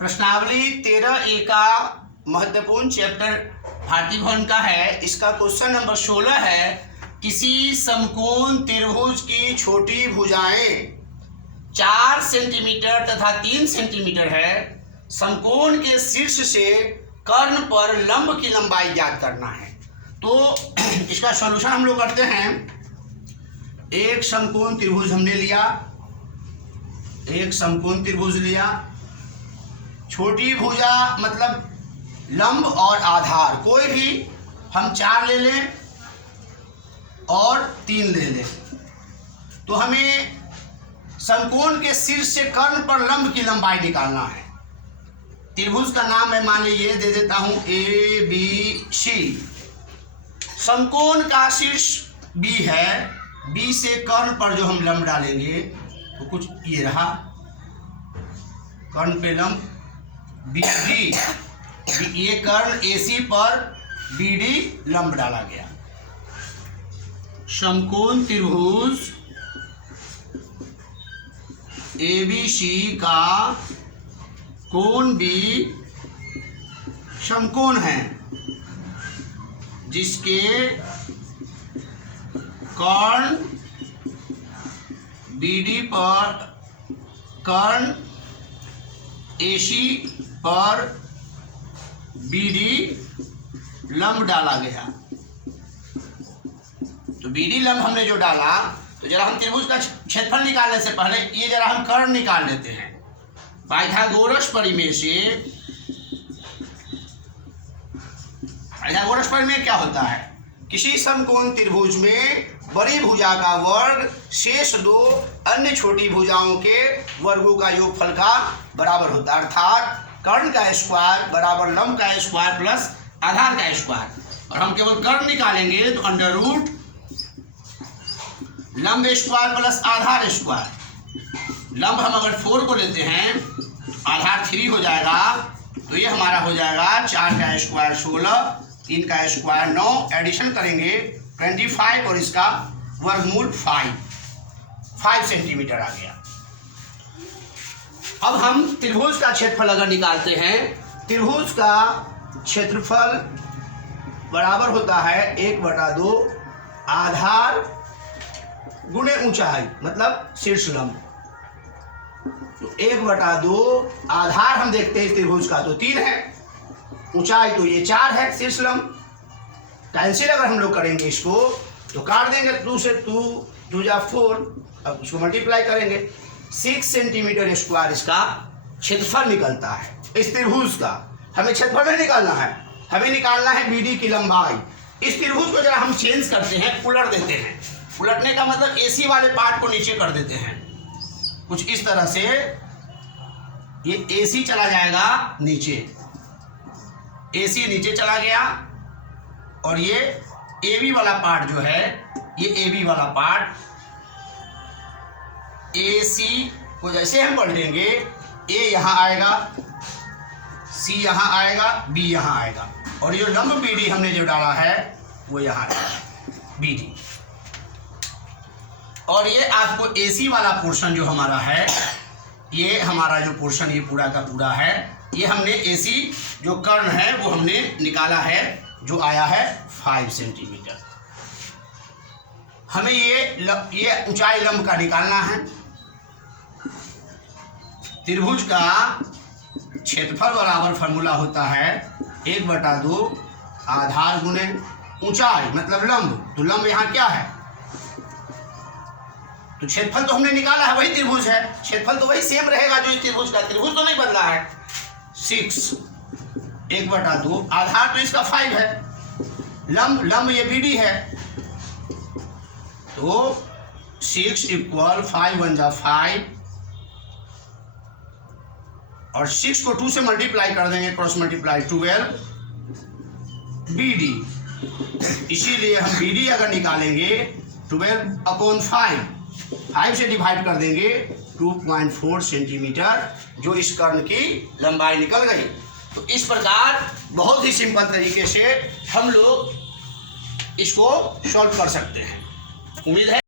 प्रश्नावली 13A का महत्वपूर्ण चैप्टर भारतीय भवन का है। इसका क्वेश्चन नंबर 16 है, किसी समकोण त्रिभुज की छोटी भुजाएं 4 सेंटीमीटर तथा 3 सेंटीमीटर है। समकोण के शीर्ष से कर्ण पर लंब की लंबाई ज्ञात करना है। तो इसका सॉल्यूशन हम लोग करते हैं। एक समकोण त्रिभुज हमने लिया, एक समकोण त्रिभुज लिया, छोटी भुजा मतलब लंब और आधार कोई भी हम 4 ले लें और 3 ले लें। तो हमें समकोण के शीर्ष से कर्ण पर लंब की लंबाई निकालना है। त्रिभुज का नाम मैं मान लीजिए दे देता हूं ABC। समकोण का शीर्ष B है, B से कर्ण पर जो हम लंब डालेंगे तो कुछ ये रहा, कर्ण पे लंब BD, ये कर्ण AC पर BD लंब डाला गया। समकोण त्रिभुज ABC का कोण B समकोण है, जिसके कर्ण BD पर कर्ण AC पर BD लंब डाला गया। तो BD लंब हमने जो डाला, तो जरा हम त्रिभुज का क्षेत्रफल निकालने से पहले ये जरा हम कर्ण निकाल लेते हैं। पाइथागोरस प्रमेय से, पाइथागोरस प्रमेय क्या होता है? किसी समकोण त्रिभुज में बड़ी भुजा का वर्ग शेष 2 अन्य छोटी भुजाओं के वर्गों का योगफल का बराबर होता है। अर्थात कर्ण का स्क्वायर बराबर लंब का स्क्वायर प्लस आधार का स्क्वायर। और हम केवल कर्ण निकालेंगे तो अंडर रूट लंब स्क्वायर प्लस आधार स्क्वायर। लंब हम अगर 4 को लेते हैं, आधार 3 हो जाएगा, तो ये हमारा हो जाएगा 4 का स्क्वायर 16, 3 का स्क्वायर 9, एडिशन करेंगे 25 और इसका वर्गमूल 5 सेंटीमीटर आ गया। अब हम त्रिभुज का क्षेत्रफल अगर निकालते हैं, त्रिभुज का क्षेत्रफल बराबर होता है 1/2 आधार गुणे ऊंचाई मतलब शीर्ष लंब। तो 1/2 आधार हम देखते हैं त्रिभुज का तो 3 है, ऊंचाई तो ये 4 है शीर्ष लंब। कैंसिल अगर हम लोग करेंगे इसको तो काट देंगे, 2 से 2 जा 4, अब इसको मल्टीप्लाई करेंगे 6 सेंटीमीटर स्क्वायर इसका क्षेत्रफल निकलता है इस त्रिभुज का। हमें क्षेत्रफल नहीं निकालना है, हमें निकालना है BD की लंबाई। इस त्रिभुज को जरा हम चेंज करते हैं, उलट देते हैं। उलटने का मतलब AC वाले पार्ट को नीचे कर देते हैं, कुछ इस तरह से। ये AC चला जाएगा नीचे, AC नीचे चला गया, और ये AB वाला पार्ट जो है, ये AB वाला पार्ट AC को जैसे हम पलटेंगे, A यहाँ आएगा, C यहाँ आएगा, B यहाँ आएगा, और ये लंब BD हमने जो डाला है वो यहाँ आएगा BD। और ये आपको AC वाला पोर्शन जो हमारा है, ये हमारा जो पोर्शन ये पूरा का पूरा है, ये हमने AC जो कर्ण है वो हमने निकाला है, जो आया है 5 सेंटीमीटर। हमें ये ऊंचाई लंब का निकालना है। त्रिभुज का क्षेत्रफल बराबर फॉर्मूला होता है 1/2 आधार गुणे ऊंचाई मतलब लंब। तो लंब यहाँ क्या है? तो क्षेत्रफल तो हमने निकाला है, वही त्रिभुज है, क्षेत्रफल तो वही सेम रहेगा जो इस त्रिभुज का, त्रिभुज तो नहीं बदला है। 6 1/2 आधार तो इसका 5 है, लंब ये BD है, तो 6 = 5 1 जा 5, और 6 को 2 से मल्टीप्लाई कर देंगे, क्रॉस मल्टीप्लाई 12 BD। इसीलिए हम BD अगर निकालेंगे 12/5, 5 से डिवाइड कर देंगे 2.4 सेंटीमीटर, जो इस कर्ण की लंबाई निकल गई। तो इस प्रकार बहुत ही सिंपल तरीके से हम लोग इसको सॉल्व कर सकते हैं। उम्मीद है